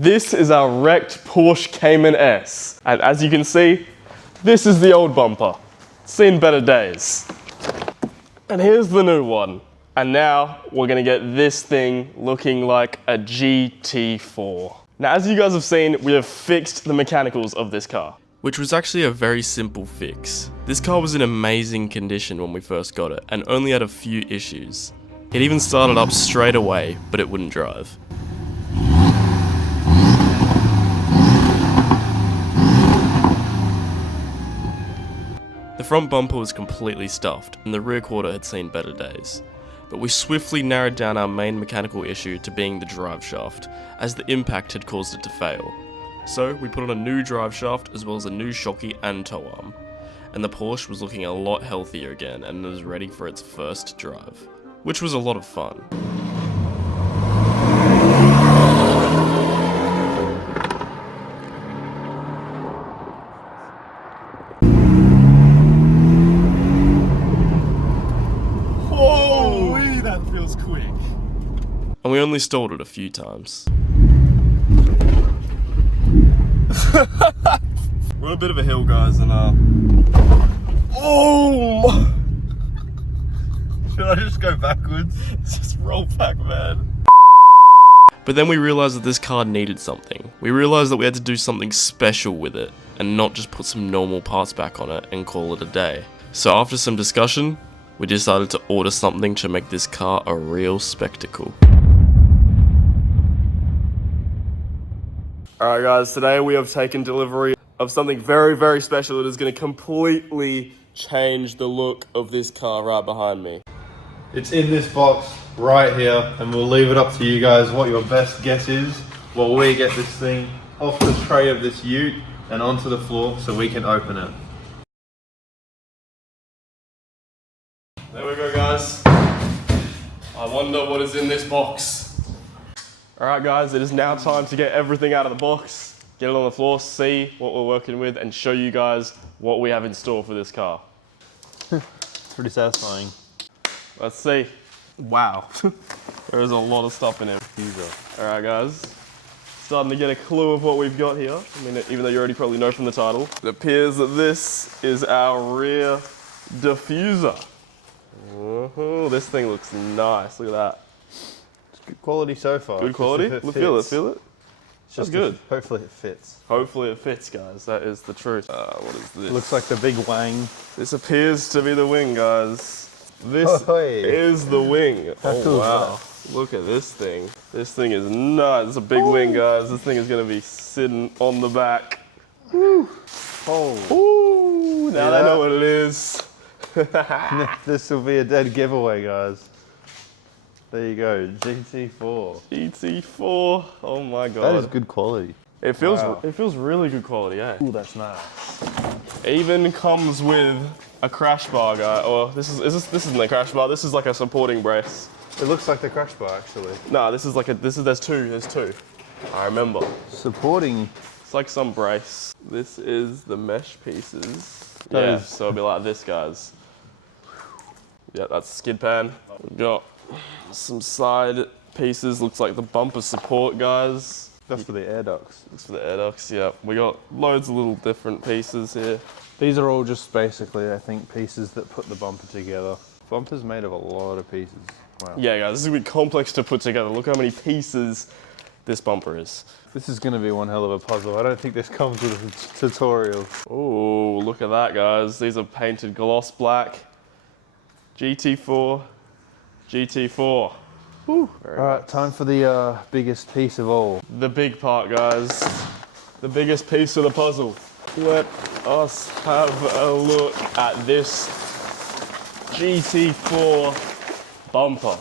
This is our wrecked Porsche Cayman S. And as you can see, this is the old bumper. Seen better days. And here's the new one. And now we're gonna get this thing looking like a GT4. Now, as you guys have seen, we have fixed the mechanicals of this car. Which was actually a very simple fix. This car was in amazing condition when we first got it, and only had a few issues. It even started up straight away, but it wouldn't drive. The front bumper was completely stuffed, and the rear quarter had seen better days. But we swiftly narrowed down our main mechanical issue to being the driveshaft, as the impact had caused it to fail. So we put on a new driveshaft as well as a new shocky and tow arm. And the Porsche was looking a lot healthier again and was ready for its first drive. Which was a lot of fun. Holy, that feels quick. And we only stalled it a few times. We're on a bit of a hill, guys, and oh! Should I just go backwards? Just roll back, man. But then we realized that this car needed something. We realized that we had to do something special with it, and not just put some normal parts back on it and call it a day. So after some discussion, we decided to order something to make this car a real spectacle. Alright guys, today we have taken delivery of something very, very special that is going to completely change the look of this car right behind me. It's in this box right here, and we'll leave it up to you guys what your best guess is while we get this thing off the tray of this ute and onto the floor so we can open it. There we go, guys. I wonder what is in this box. Alright guys, it is now time to get everything out of the box, get it on the floor, see what we're working with, and show you guys what we have in store for this car. It's pretty satisfying. Let's see. Wow. There is a lot of stuff in here. Alright guys, starting to get a clue of what we've got here. I mean, even though you already probably know from the title. It appears that this is our rear diffuser. This thing looks nice, look at that. Good quality so far. Good quality? Feel it, feel it. That's good. Hopefully it fits. Hopefully it fits, guys. That is the truth. What is this? Looks like the big wang. This appears to be the wing, guys. This is the wing. Oh, wow. Look at this thing. This thing is nuts. It's a big wing, guys. This thing is going to be sitting on the back. Woo. Ooh, now I know what it is. This will be a dead giveaway, guys. There you go, GT4. GT4. Oh my god. That is good quality. It feels really good quality, eh? Ooh, that's nice. Even comes with a crash bar, guy. Or this isn't a crash bar. This is like a supporting brace. It looks like the crash bar, actually. No, this is like there's two. I remember. Supporting. It's like some brace. This is the mesh pieces. That so it'll be like this, guys. Yeah, that's the skid pan. We've got some side pieces. Looks like the bumper support, guys. That's for the air ducts. Looks for the air ducts, yeah. We got loads of little different pieces here. These are all just basically, I think, pieces that put the bumper together. Bumper's made of a lot of pieces. Wow. Yeah, guys, this is gonna be complex to put together. Look how many pieces this bumper is. This is gonna be one hell of a puzzle. I don't think this comes with a tutorial. Oh, look at that, guys. These are painted gloss black. GT4. GT4. All right, time for the biggest piece of all. The big part, guys. The biggest piece of the puzzle. Let us have a look at this GT4 bumper.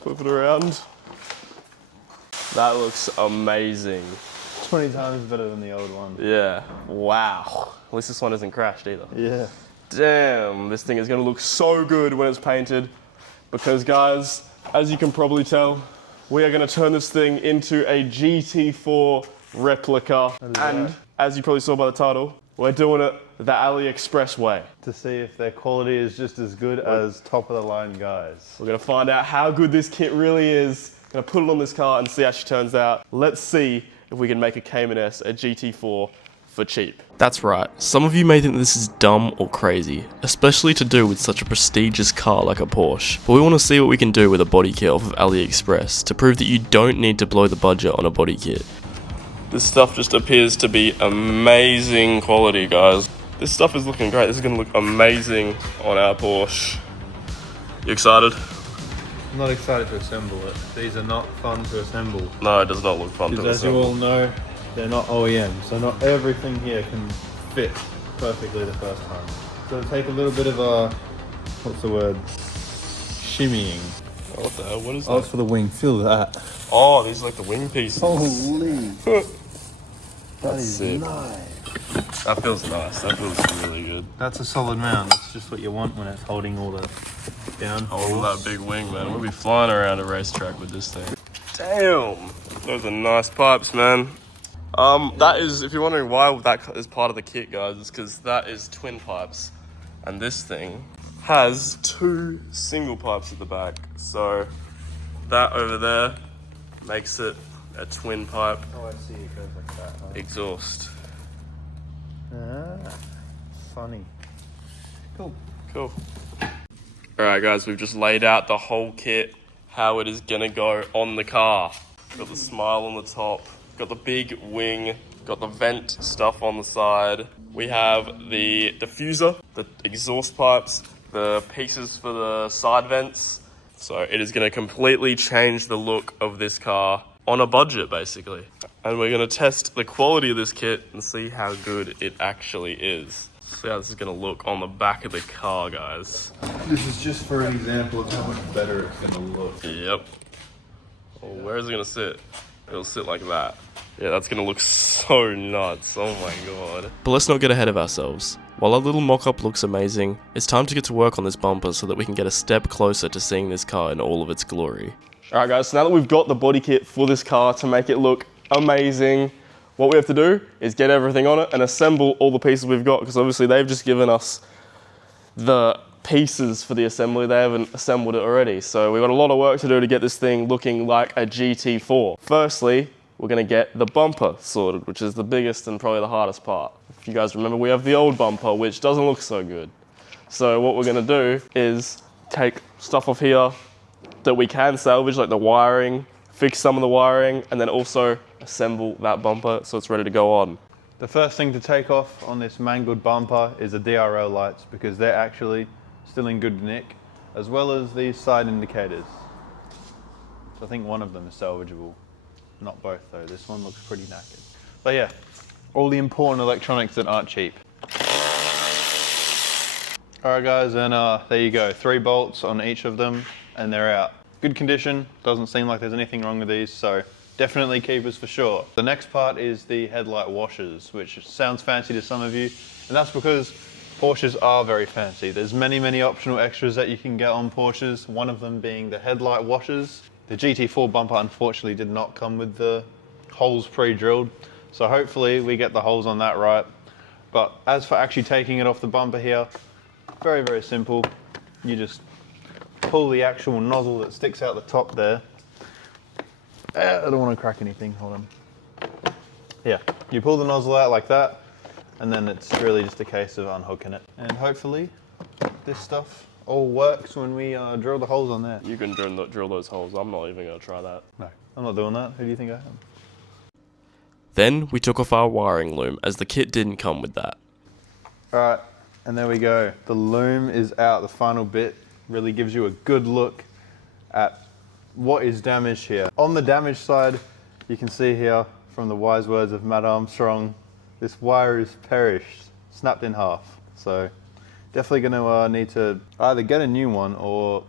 Flip it around. That looks amazing. 20 times better than the old one. Yeah, wow. At least this one isn't crashed either. Yeah. Damn, this thing is gonna look so good when it's painted. Because guys, as you can probably tell, we are gonna turn this thing into a GT4 replica. And as you probably saw by the title, we're doing it the Aliexpress way. To see if their quality is just as good as top of the line guys. We're gonna find out how good this kit really is. Gonna put it on this car and see how she turns out. Let's see if we can make a Cayman S a GT4 for cheap. That's right, some of you may think this is dumb or crazy, especially to do with such a prestigious car like a Porsche, but we want to see what we can do with a body kit off of Aliexpress to prove that you don't need to blow the budget on a body kit. This stuff just appears to be amazing quality, guys. This stuff is looking great. This is going to look amazing on our Porsche. You excited? I'm not excited to assemble it. These are not fun to assemble. No, it does not look fun to assemble. As you all know, they're not OEM, so not everything here can fit perfectly the first time. So it'll take a little bit of a, what's the word? Shimmying. Oh, what the hell? What is that? Oh, it's for the wing. Feel that. Oh, these are like the wing pieces. Holy. That is sick. nice. That feels nice. That feels really good. That's a solid mount. That's just what you want when it's holding all the down. Holding that big wing, man. We'll be flying around a racetrack with this thing. Damn. Those are nice pipes, man. That is, if you're wondering why that is part of the kit, guys, it's because that is twin pipes. And this thing has 2 single pipes at the back. So that over there makes it a twin pipe. Oh, I see. It goes like that. Huh? Exhaust. Ah, funny. Cool. Cool. Alright guys, we've just laid out the whole kit, how it is gonna go on the car. Got the smile on the top, got the big wing, got the vent stuff on the side. We have the diffuser, the exhaust pipes, the pieces for the side vents. So it is gonna completely change the look of this car on a budget, basically. And we're gonna test the quality of this kit and see how good it actually is. See how this is gonna look on the back of the car, guys. This is just for an example of how much better it's gonna look. Yep. Well, where is it gonna sit? It'll sit like that. Yeah, that's gonna look so nuts. Oh my god. But let's not get ahead of ourselves. While our little mock-up looks amazing, it's time to get to work on this bumper so that we can get a step closer to seeing this car in all of its glory. Alright guys, so now that we've got the body kit for this car to make it look amazing, what we have to do is get everything on it and assemble all the pieces we've got, because obviously they've just given us the pieces for the assembly. They haven't assembled it already. So we've got a lot of work to do to get this thing looking like a GT4. Firstly, we're gonna get the bumper sorted, which is the biggest and probably the hardest part. If you guys remember, we have the old bumper, which doesn't look so good. So what we're gonna do is take stuff off here that we can salvage, like the wiring, fix some of the wiring, and then also assemble that bumper so it's ready to go on. The first thing to take off on this mangled bumper is the DRL lights, because they're actually still in good nick, as well as these side indicators. So I think one of them is salvageable. Not both though, this one looks pretty knackered. But yeah, all the important electronics that aren't cheap. Alright guys, and there you go, 3 bolts on each of them, and they're out. Good condition, doesn't seem like there's anything wrong with these, so definitely keepers for sure. The next part is the headlight washers, which sounds fancy to some of you, and that's because Porsches are very fancy. There's many optional extras that you can get on Porsches, one of them being the headlight washers. The GT4 bumper unfortunately did not come with the holes pre-drilled, so hopefully we get the holes on that right. But as for actually taking it off the bumper here, very simple. You just pull the actual nozzle that sticks out the top there. I don't want to crack anything, hold on. Yeah, you pull the nozzle out like that, and then it's really just a case of unhooking it. And hopefully this stuff all works when we drill the holes on there. You can drill those holes. I'm not even going to try that. No, I'm not doing that. Who do you think I am? Then we took off our wiring loom, as the kit didn't come with that. Alright, and there we go. The loom is out, the final bit. Really gives you a good look at what is damaged here. On the damaged side, you can see here from the wise words of Matt Armstrong, this wire is perished, snapped in half. So definitely going to need to either get a new one or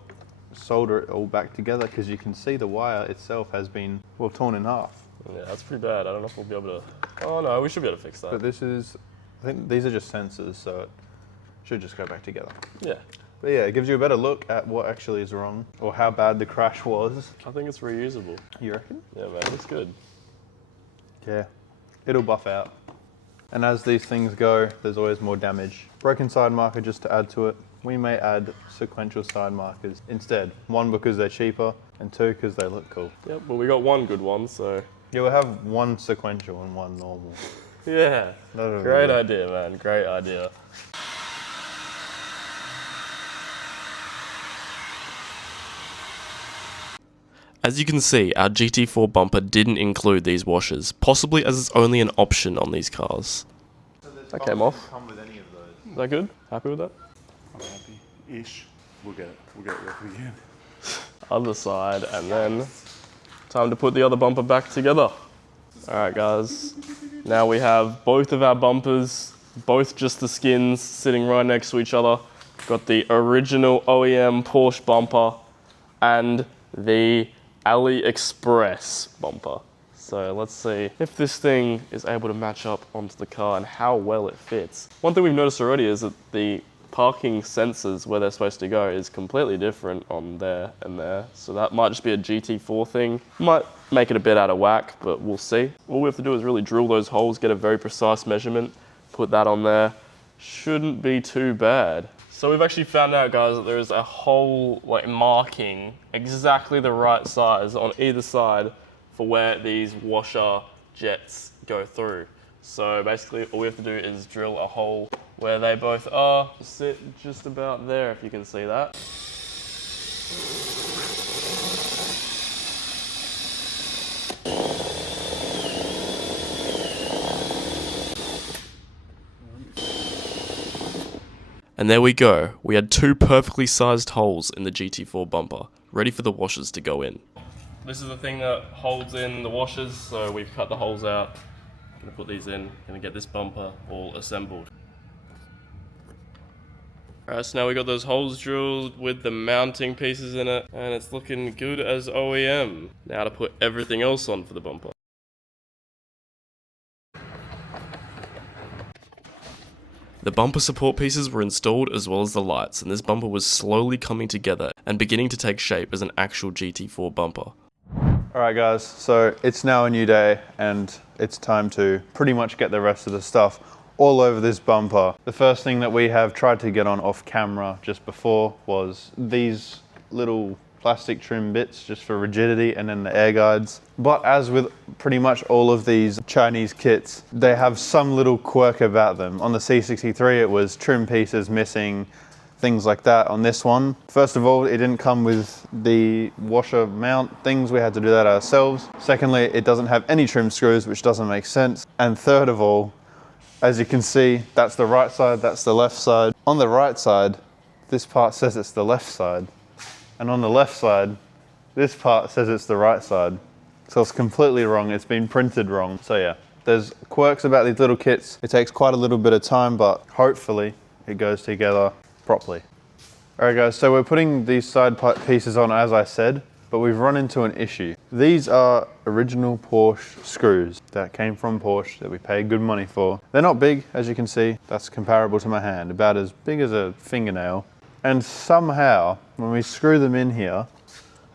solder it all back together, because you can see the wire itself has been, well, torn in half. Yeah, that's pretty bad. I don't know if we'll be able to... Oh no, we should be able to fix that. But this is, I think these are just sensors, so it should just go back together. Yeah. But yeah, it gives you a better look at what actually is wrong, or how bad the crash was. I think it's reusable. You reckon? Yeah, man, it looks good. Yeah, it'll buff out. And as these things go, there's always more damage. Broken side marker just to add to it. We may add sequential side markers instead. 1, because they're cheaper, and 2, because they look cool. Yep, well we got one good one, so Yeah, we'll have one sequential and one normal. Yeah, That'll great be idea, man, great idea. As you can see, our GT4 bumper didn't include these washers, possibly as it's only an option on these cars. So that came off. Come with any of those. Is that good? Happy with that? I'm happy-ish. We'll get it working again. Other side, and then time to put the other bumper back together. Alright guys, now we have both of our bumpers, both just the skins sitting right next to each other. Got the original OEM Porsche bumper and the Aliexpress bumper. So let's see if this thing is able to match up onto the car and how well it fits. One thing we've noticed already is that the parking sensors where they're supposed to go is completely different on there and there. So that might just be a GT4 thing. Might make it a bit out of whack, but we'll see. All we have to do is really drill those holes, get a very precise measurement, put that on there. Shouldn't be too bad. So we've actually found out, guys, that there is a hole like marking exactly the right size on either side for where these washer jets go through. So basically all we have to do is drill a hole where they both are, sit just about there if you can see that. And there we go, we had two perfectly sized holes in the GT4 bumper, ready for the washers to go in. This is the thing that holds in the washers, so we've cut the holes out. Gonna put these in, gonna get this bumper all assembled. Alright, so now we got those holes drilled with the mounting pieces in it, and it's looking good as OEM. Now to put everything else on for the bumper. The bumper support pieces were installed as well as the lights, and this bumper was slowly coming together and beginning to take shape as an actual GT4 bumper. Alright guys, so it's now a new day and it's time to pretty much get the rest of the stuff all over this bumper. The first thing that we have tried to get on off camera just before was these little plastic trim bits just for rigidity, and then the air guides. But as with pretty much all of these Chinese kits, they have some little quirk about them. On the C63 it was trim pieces missing, things like that. On this one, first of all, it didn't come with the washer mount things, we had to do that ourselves. Secondly, it doesn't have any trim screws, which doesn't make sense. And third of all, as you can see, that's the right side, that's the left side. On the right side, this part says it's the left side. And on the left side, this part says it's the right side. So it's completely wrong, it's been printed wrong. So yeah, there's quirks about these little kits. It takes quite a little bit of time, but hopefully it goes together properly. Alright guys, so we're putting these side pieces on as I said, but we've run into an issue. These are original Porsche screws that came from Porsche that we paid good money for. They're not big, as you can see. That's comparable to my hand, about as big as a fingernail. And somehow, when we screw them in here,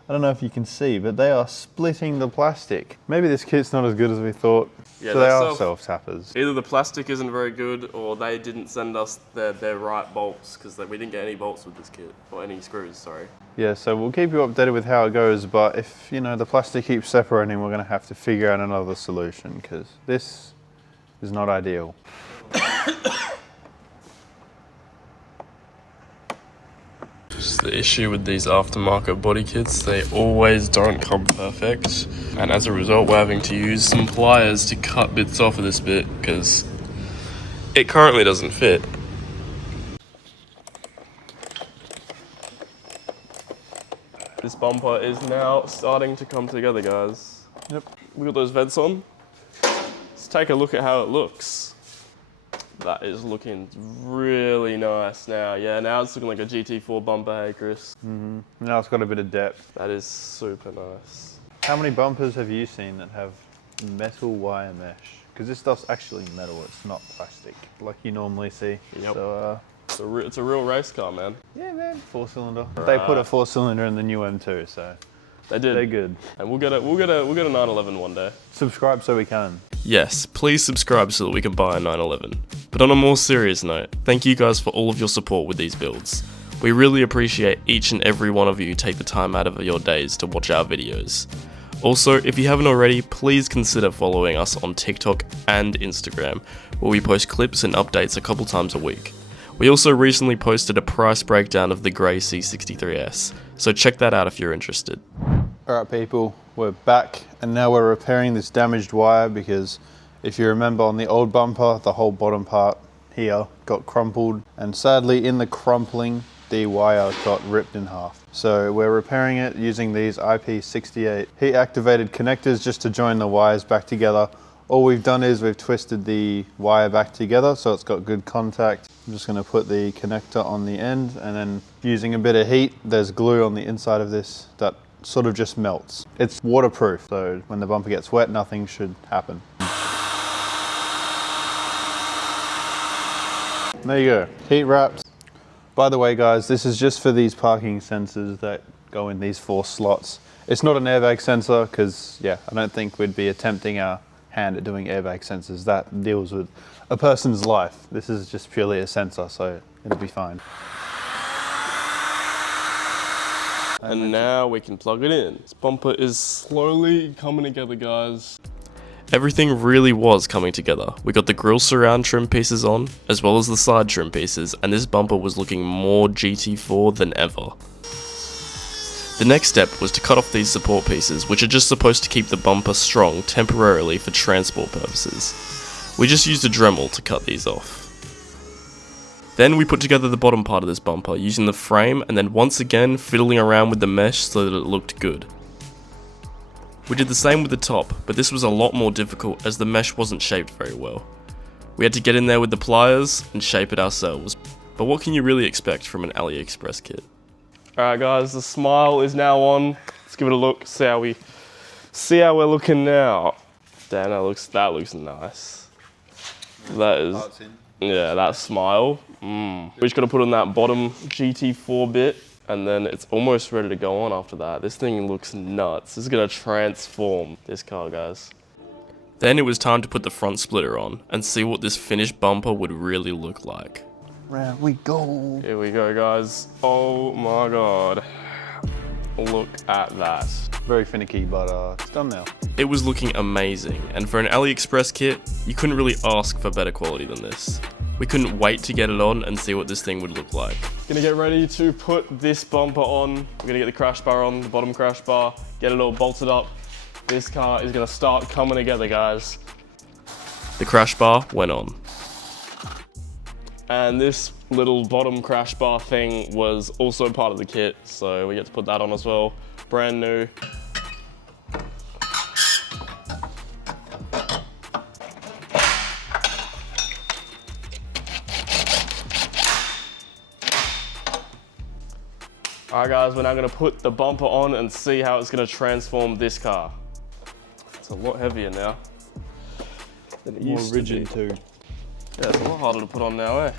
I don't know if you can see, but they are splitting the plastic. Maybe this kit's not as good as we thought. Yeah, so they are self-tappers. Either the plastic isn't very good, or they didn't send us their right bolts, because we didn't get any bolts with this kit, or any screws, sorry. Yeah, so we'll keep you updated with how it goes, but if, you know, the plastic keeps separating, we're gonna have to figure out another solution, because this is not ideal. Just the issue with these aftermarket body kits, they always don't come perfect, and as a result we're having to use some pliers to cut bits off of this bit because it currently doesn't fit. This bumper is now starting to come together, guys. Yep. We got those vents on. Let's take a look at how it looks. That is looking really nice now. Yeah, now it's looking like a GT4 bumper, hey Chris? Mm-hmm. Now it's got a bit of depth. That is super nice. How many bumpers have you seen that have metal wire mesh? Because this stuff's actually metal, it's not plastic, like you normally see. Yep. So, it's a real race car, man. Yeah, man. 4-cylinder. They put a 4-cylinder in the new M2, so they did. They're good. And we'll get a 911 one day. Subscribe so we can. Yes, please subscribe so that we can buy a 911. But on a more serious note, thank you guys for all of your support with these builds. We really appreciate each and every one of you who take the time out of your days to watch our videos. Also, if you haven't already, please consider following us on TikTok and Instagram, where we post clips and updates a couple times a week. We also recently posted a price breakdown of the grey C63S, so check that out if you're interested. Alright people, we're back and now we're repairing this damaged wire because if you remember on the old bumper, the whole bottom part here got crumpled, and sadly in the crumpling, the wire got ripped in half. So we're repairing it using these IP68 heat activated connectors just to join the wires back together. All we've done is we've twisted the wire back together so it's got good contact. I'm just going to put the connector on the end, and then using a bit of heat, there's glue on the inside of this that sort of just melts. It's waterproof, so when the bumper gets wet, nothing should happen. There you go, heat wraps. By the way guys, this is just for these parking sensors that go in these 4 slots. It's not an airbag sensor because, yeah, I don't think we'd be attempting our hand at doing airbag sensors. That deals with a person's life. This is just purely a sensor, so it'll be fine. And now we can plug it in. This bumper is slowly coming together, guys. Everything really was coming together. We got the grille surround trim pieces on, as well as the side trim pieces, and this bumper was looking more GT4 than ever. The next step was to cut off these support pieces, which are just supposed to keep the bumper strong temporarily for transport purposes. We just used a Dremel to cut these off. Then we put together the bottom part of this bumper using the frame, and then once again fiddling around with the mesh so that it looked good. We did the same with the top, but this was a lot more difficult as the mesh wasn't shaped very well. We had to get in there with the pliers and shape it ourselves, but what can you really expect from an Aliexpress kit? Alright guys, the smile is now on. Let's give it a look, see how we're looking now. Damn, that looks nice. That is, yeah, that smile. We just gotta put on that bottom GT4 bit, and then it's almost ready to go on after that. This thing looks nuts. This is gonna transform this car, guys. Then it was time to put the front splitter on and see what this finished bumper would really look like. Round we go. Here we go, guys. Oh my God. Look at that. Very finicky, but it's done now. It was looking amazing, and for an Aliexpress kit, you couldn't really ask for better quality than this. We couldn't wait to get it on and see what this thing would look like. Gonna get ready to put this bumper on. We're gonna get the crash bar on, the bottom crash bar, get it all bolted up. This car is gonna start coming together, guys. The crash bar went on. And this little bottom crash bar thing was also part of the kit, so we get to put that on as well. Brand new. Alright guys, we're now going to put the bumper on and see how it's going to transform this car. It's a lot heavier now than it used to be. More rigid too. Yeah, it's a lot harder to put on now, eh?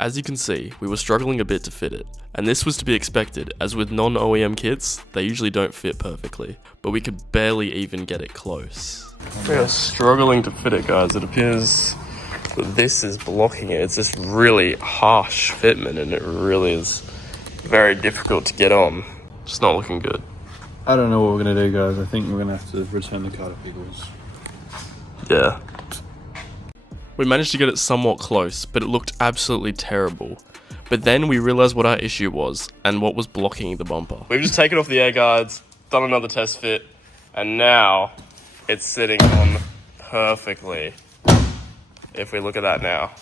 As you can see, we were struggling a bit to fit it, and this was to be expected, as with non-OEM kits, they usually don't fit perfectly, but we could barely even get it close. We are struggling to fit it, guys. It appears that this is blocking it. It's this really harsh fitment, and it really is very difficult to get on. It's not looking good. I don't know what we're gonna do, guys. I think we're gonna have to return the car to Pickles. Yeah. We managed to get it somewhat close, but it looked absolutely terrible. But then we realized what our issue was, and what was blocking the bumper. We've just taken off the air guards, done another test fit, and now it's sitting on perfectly. If we look at that now.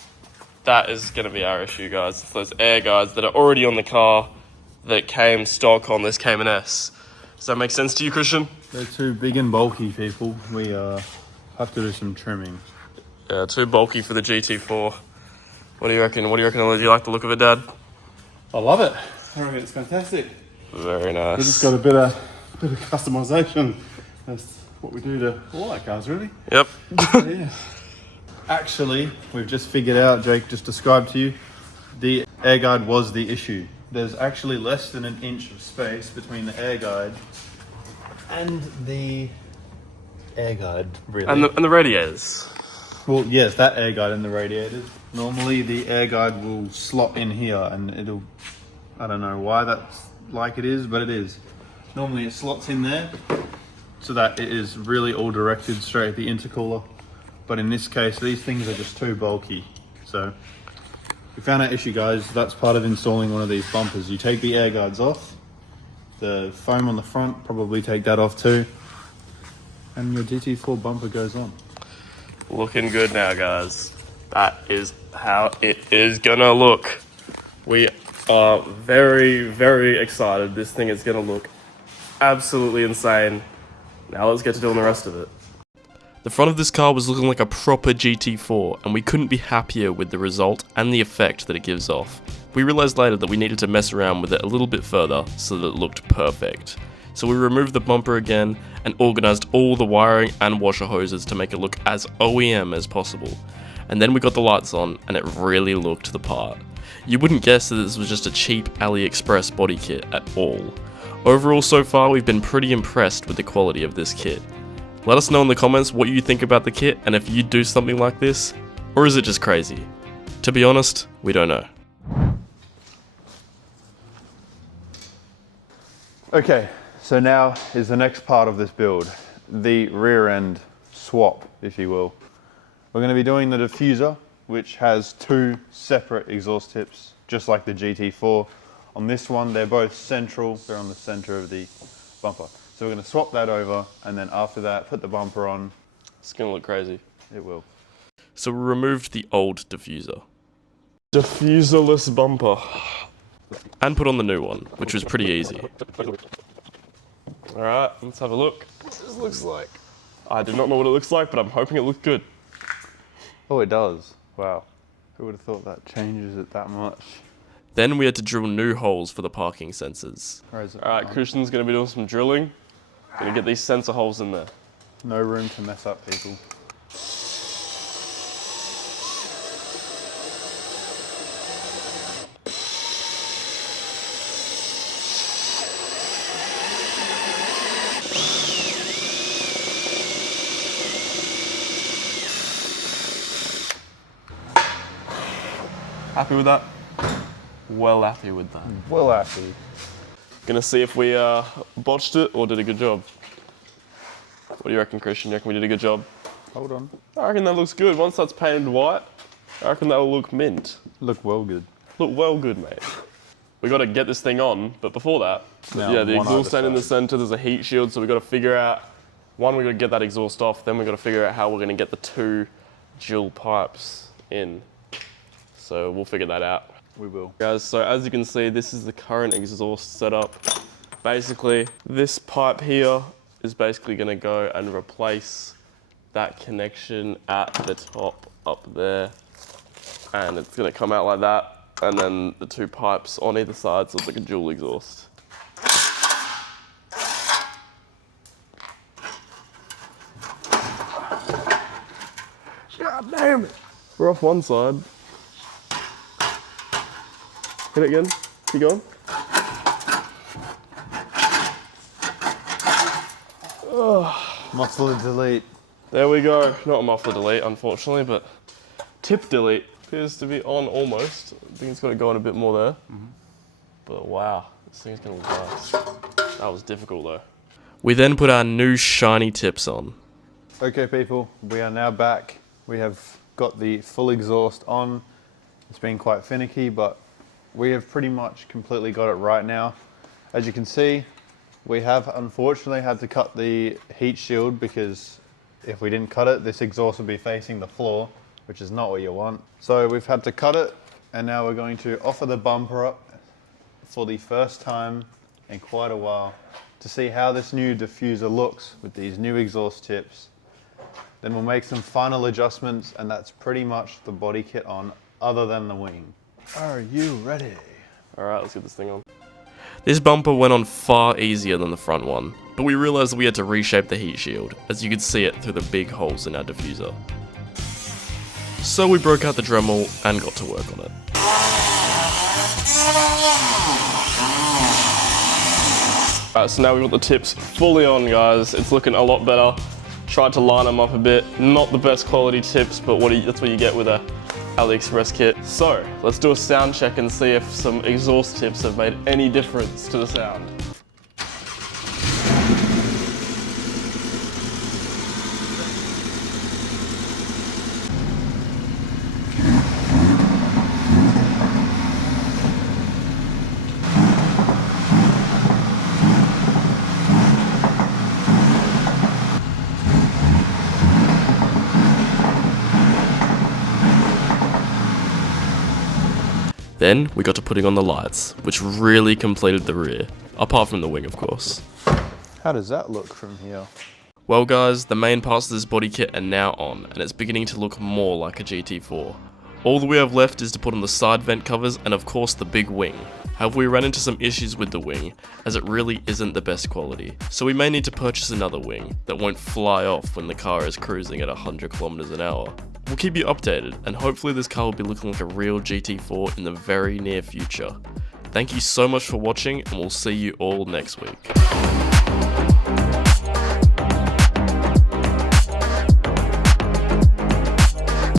That is going to be our issue, guys. It's those air guards that are already on the car that came stock on this Cayman S. Does that make sense to you, Christian? They're too big and bulky, people. We have to do some trimming. Yeah, too bulky for the GT4. What do you reckon? What do you reckon? Do you like the look of it, Dad? I love it. I reckon it's fantastic. Very nice. We've just got a bit of customization. That's what we do to all our cars, really. Yep. Yeah. Actually, we've just figured out, Jake just described to you, the air guide was the issue. There's actually less than an inch of space between the air guide and the air guide, really. And the radiators. Well, yes, that air guide and the radiators. Normally the air guide will slot in here and it'll, I don't know why that's like it is, but it is. Normally it slots in there so that it is really all directed straight at the intercooler. But in this case, these things are just too bulky. So we found our issue, guys. That's part of installing one of these bumpers. You take the air guards off, the foam on the front, probably take that off too, and your GT4 bumper goes on. Looking good now, guys. That is how it is gonna look. We are very, very excited. This thing is gonna look absolutely insane. Now let's get to doing the rest of it. The front of this car was looking like a proper GT4, and we couldn't be happier with the result and the effect that it gives off. We realised later that we needed to mess around with it a little bit further so that it looked perfect. So we removed the bumper again and organised all the wiring and washer hoses to make it look as OEM as possible. And then we got the lights on and it really looked the part. You wouldn't guess that this was just a cheap Aliexpress body kit at all. Overall so far we've been pretty impressed with the quality of this kit. Let us know in the comments what you think about the kit and if you'd do something like this, or is it just crazy? To be honest, we don't know. Okay, so now is the next part of this build, the rear end swap, if you will. We're going to be doing the diffuser, which has two separate exhaust tips, just like the GT4. On this one, they're both central, they're on the center of the bumper. So we're going to swap that over, and then after that, put the bumper on. It's gonna look crazy. It will. So we removed the old diffuser. Diffuserless bumper. And put on the new one, which was pretty easy. Alright, let's have a look what this looks like. I do not know what it looks like, but I'm hoping it looks good. Oh, it does. Wow. Who would have thought that changes it that much? Then we had to drill new holes for the parking sensors. Alright, Christian's gonna be doing some drilling. Gonna get these sensor holes in there. No room to mess up, people. Happy with that? Well happy with that. Well happy. Gonna see if we botched it or did a good job. What do you reckon, Christian? You reckon we did a good job? Hold on. I reckon that looks good. Once that's painted white, I reckon that'll look mint. Look well good. Look well good, mate. We gotta get this thing on, but before that, Now, yeah, the one exhaust stand either in the side. center, there's a heat shield, so we gotta figure out, one, we gotta get that exhaust off, then we gotta figure out how we're gonna get the two dual pipes in. So we'll figure that out. We will. Guys, so as you can see, this is the current exhaust setup. Basically, this pipe here is basically gonna go and replace that connection at the top up there. And it's gonna come out like that. And then the two pipes on either side, so it's like a dual exhaust. God damn it! We're off one side. Hit it again. Keep going. Muffler delete. There we go. Not a muffler delete, unfortunately, but tip delete appears to be on almost. I think it's got to go on a bit more there. But wow, this thing's gonna look nice. That was difficult though. We then put our new shiny tips on. Okay, people, we are now back. We have got the full exhaust on. It's been quite finicky, but we have pretty much completely got it right now. As you can see, we have unfortunately had to cut the heat shield because if we didn't cut it, this exhaust would be facing the floor, which is not what you want. So we've had to cut it, and now we're going to offer the bumper up for the first time in quite a while to see how this new diffuser looks with these new exhaust tips. Then we'll make some final adjustments, and that's pretty much the body kit on, other than the wing. Are you ready? All right, let's get this thing on. This bumper went on far easier than the front one, but we realized that we had to reshape the heat shield, as you could see it through the big holes in our diffuser. So we broke out the Dremel and got to work on it. Alright, so now we've got the tips fully on, guys. It's looking a lot better. Tried to line them up a bit. Not the best quality tips, but that's what you get with a Aliexpress kit. So, let's do a sound check and see if some exhaust tips have made any difference to the sound. Then we got to putting on the lights, which really completed the rear, apart from the wing of course. How does that look from here? Well guys, the main parts of this body kit are now on, and it's beginning to look more like a GT4. All that we have left is to put on the side vent covers and of course the big wing. However, we ran into some issues with the wing, as it really isn't the best quality, so we may need to purchase another wing that won't fly off when the car is cruising at 100 kilometers an hour. We'll keep you updated, and hopefully this car will be looking like a real GT4 in the very near future. Thank you so much for watching, and we'll see you all next week.